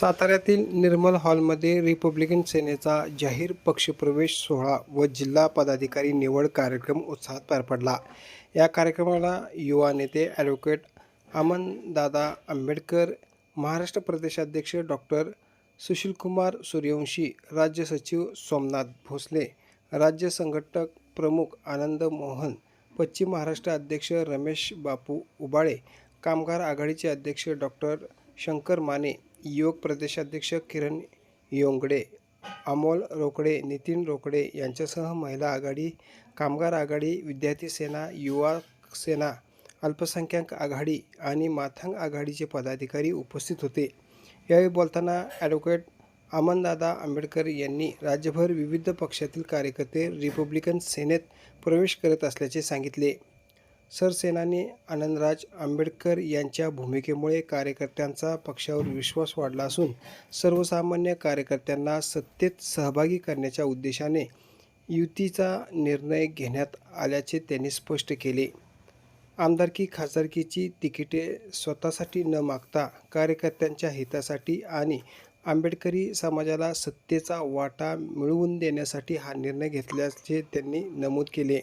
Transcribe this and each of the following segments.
साताऱ्यातील निर्मल हॉलमध्ये रिपब्लिकन सेनेचा जाहीर पक्षप्रवेश सोहळा व जिल्हा पदाधिकारी निवड कार्यक्रम उत्साहात पार पडला। या कार्यक्रमाला युवा नेते ॲडव्होकेट अमनदादा आंबेडकर, महाराष्ट्र प्रदेशाध्यक्ष डॉक्टर सुशीलकुमार सूर्यवंशी, राज्य सचिव सोमनाथ भोसले, राज्य संघटक प्रमुख आनंद मोहन, पश्चिम महाराष्ट्र अध्यक्ष रमेश बापू उबाळे, कामगार आघाडीचे अध्यक्ष डॉक्टर शंकर माने, युवक प्रदेशाध्यक्ष किरण योंगडे, अमोल रोकडे, नितीन रोकडे यांच्यासह महिला आघाडी, कामगार आघाडी, विद्यार्थी सेना, युवा सेना, अल्पसंख्याक आघाडी आणि माथांग आघाडीचे पदाधिकारी उपस्थित होते। यावेळी बोलताना ॲडव्होकेट अमनदादा आंबेडकर यांनी राज्यभर विविध पक्षातील कार्यकर्ते रिपब्लिकन सेनेत प्रवेश करत असल्याचे सांगितले। सरसेनानी आनंदराज आंबेडकर यांच्या भूमिकेमुळे कार्यकर्त्यांचा पक्षावर विश्वास वाढला असून सर्वसामान्य कार्यकर्त्यांना सत्तेत सहभागी करण्याच्या उद्देशाने युतीचा निर्णय घेण्यात आल्याचे त्यांनी स्पष्ट केले। आमदारकी खासदारकीची तिकिटे स्वतःसाठी न मागता कार्यकर्त्यांच्या हितासाठी आणि आंबेडकरी समाजाला सत्तेचा वाटा मिळवून देण्यासाठी हा निर्णय घेतल्याचे त्यांनी नमूद केले।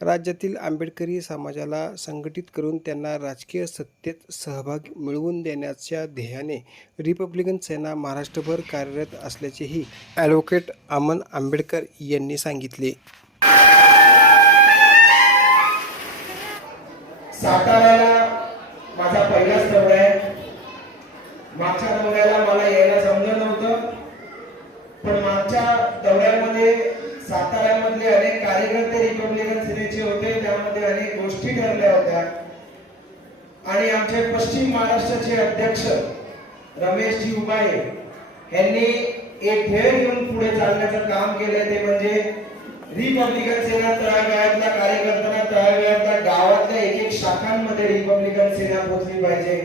राज्यातील आंबेडकरी समाजाला संघटित करून त्यांना राजकीय सत्तेत सहभाग मिळवून देण्याच्या ध्येयाने रिपब्लिकन सेना महाराष्ट्रभर कार्यरत असल्याचेही ॲडव्होकेट अमन आंबेडकर यांनी सांगितले। साताऱ्याला माझा पहिलाच दौरा आहे। मागच्या दौऱ्याला मला यायला जमलं नव्हतं, पण मागच्या दौऱ्यामध्ये साताऱ्यामधले अनेक कार्यकर्ते रिपब्लिकन सेनेचे होते, त्यामध्ये अनेक गोष्टी ठरल्या होत्या आणि आमचे पश्चिम महाराष्ट्राचे अध्यक्ष रमेशजी उबाळे यांनी एक ध्येय घेऊन पुढे चालण्याचं काम केलं, ते म्हणजे रिपब्लिकन सेना तळागाळातल्या कार्यकर्त्यांना, तळागाळातल्या गावातल्या एक एक शाखांमध्ये रिपब्लिकन सेना पोहोचली पाहिजे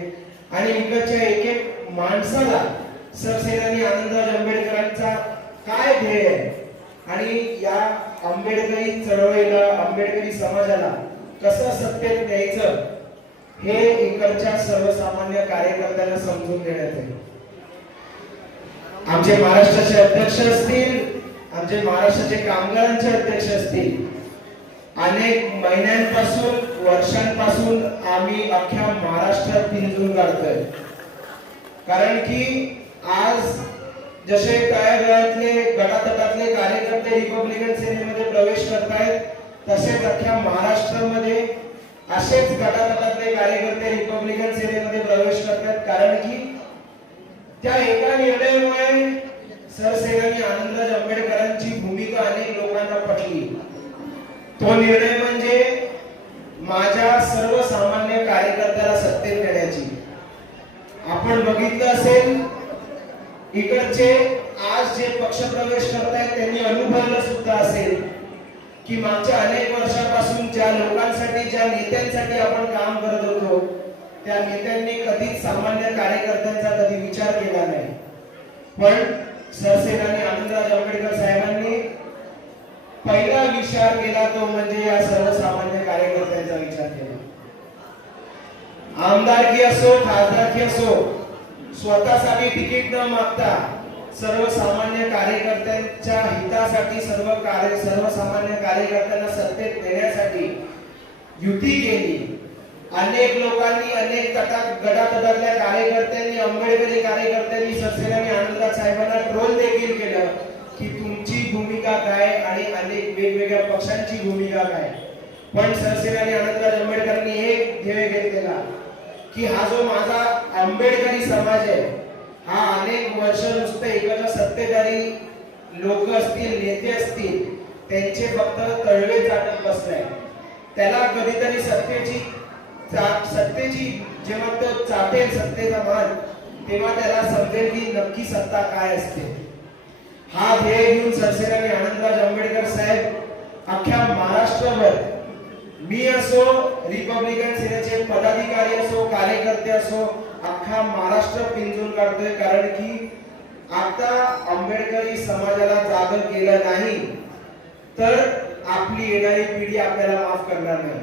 आणि इकडच्या एक एक माणसाला सरसेनानी आनंदराज आंबेडकरांचा काय ध्येय आहे आणि या आंबेडकरी चळवळीला, आंबेडकरी समाजाला कसं सत्तेत न्यायचं हे इकडच्या सर्वसामान्य कार्यकर्त्यांना समजून देण्यात आहे। आमचे महाराष्ट्राचे अध्यक्ष असतील, आमचे महाराष्ट्राचे कामगारांचे अध्यक्ष असतील, अनेक महिन्यांपासून, वर्षांपासून आम्ही अख्ख्या महाराष्ट्रात पिंजून काढतोय, कारण की आज जसे तळागाळातले गटातटातले कार्यकर्ते रिपब्लिकन सेनेमध्ये प्रवेश करतायत, तसेच अख्ख्या महाराष्ट्रामध्ये असेच गटातटातले कार्यकर्ते रिपब्लिकन सेनेमध्ये प्रवेश करतात, कारण की त्या एका निर्णयामुळे सरसेनानी आनंदराज आंबेडकरांची भूमिका अनेक लोकांना पटली। तो निर्णय म्हणजे माझ्या सर्वसामान्य कार्यकर्त्याला सत्तेत नेण्याची। आपण बघितलं असेल, इकडचे आज जे पक्षप्रवेश करतायत त्यांनी अनुभवलं सुद्धा असेल की मागच्या अनेक वर्षापासून ज्या लोकांसाठी, ज्या नेत्यांसाठी आपण काम करत होतो, त्या नेत्यांनी कधीच सामान्य कार्यकर्त्यांचा कधी विचार केला नाही, पण सरसेनानी आनंदराज आंबेडकर साहेबांनी पहिला विचार केला तो म्हणजे या सर्वसामान्य कार्यकर्त्यांचा विचार केला। आमदारकी असो, खासदारकी असो, स्वतःसाठी तिकीट न मागता सर्वसामान्य कार्यकर्त्यांच्या हितासाठी, सर्वसामान्य कार्यकर्त्यांना सत्तेत नेण्यासाठी युती केली। अनेक लोकांनी, अनेक गटातटातल्या कार्यकर्त्यांनी, आंबेडकरी कार्यकर्त्यांनी सरसेनानी आनंदराज साहेबांना ट्रोल देखील केलं की तुमची भूमिका काय आणि अनेक वेगवेगळ्या पक्षांची भूमिका काय, पण सरसेनानी आनंदराज आंबेडकरांनी एक ध्येय घेतलेला की हा जो माझा आंबेडकरी समाज आहे, हा अनेक वर्ष नुसते एकाच्या सत्तेधारी लोक असतील, नेते असतील, त्यांचे फक्त तळवे चाटत बसलाय। त्याला कधीतरी सत्तेची जेव्हा तो चाटेल सत्तेचा मान, तेव्हा त्याला समजेल की नक्की सत्ता काय असते। हा ध्येय घेऊन सरसेनानी आनंदराज आंबेडकर साहेब अख्ख्या महाराष्ट्रभर, मी असो, रिपब्लिकन सेनेचे पदाधिकारी असो, कार्यकर्ते असो, अख्खा महाराष्ट्र पिंजून काढतोय, कारण की आता आंबेडकरी समाजाला जागं केलं नाही तर आपली येणारी पिढी आपल्याला माफ करणार नाही।